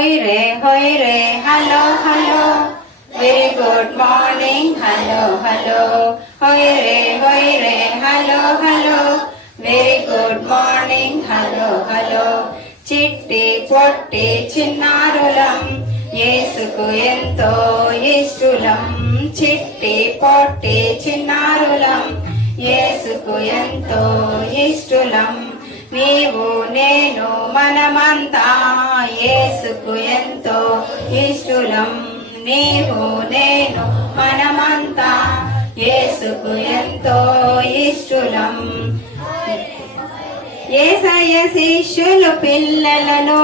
hoy re, hello, hello. Very good morning, hello, hello. Hoy re, hello, hello. Very good morning, hello, hello. చిట్టి పొట్టి చిన్నారులం యేసుకు ఎంతో ఇష్టలం. చిట్టి పొట్టి చిన్నారులం యేసుకు ఎంతో ఇష్టలం. నీవు నేను మనమంతా యేసుకు ఎంతో ఇష్టలం. నీవు నేను మనమంతా యేసుకు ఎంతో ఇష్టలం. యేసయ్య శిష్యులు పిల్లలను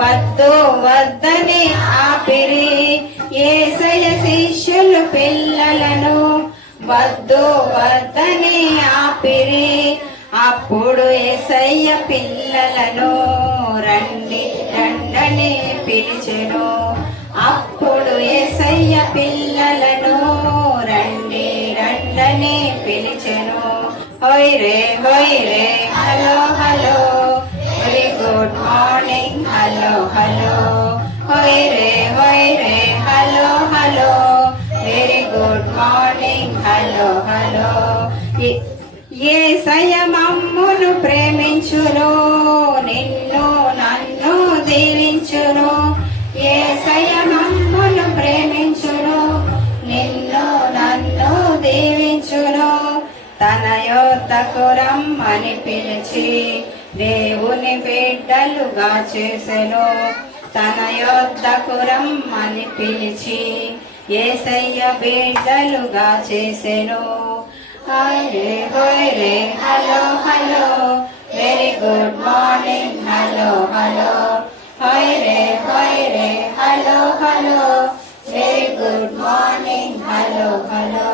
వద్దు వద్దని ఆపిరి. యేసయ్య శిష్యులు పిల్లలను వద్దు వద్దని ఆపిరి. అప్పుడు యేసయ్య పిల్లలను రండి రండని పిలిచెను. అప్పుడు యేసయ్య పిల్లలను రండి రండని పిలిచెను. హోయ్ రే hello hello. Very good morning hello hello. హోయ్ రే hello hello. Very good morning hello hello. Yesayya మమ్మును ప్రేమించును, నిన్ను నన్ను దీవించును. యేసయ్య మమ్మును ప్రేమించును, నిన్ను నన్ను దీవించును. తన యొద్దకు రమ్మని పిలిచి దేవుని బిడ్డలుగా చేసెను. తన యొద్దకు రమ్మని పిలిచి యేసయ్య బిడ్డలుగా చేసెను. హోయ్ రే hello hello. Very good morning hello hello. హోయ్ రే hello hello. Very good morning hello hello.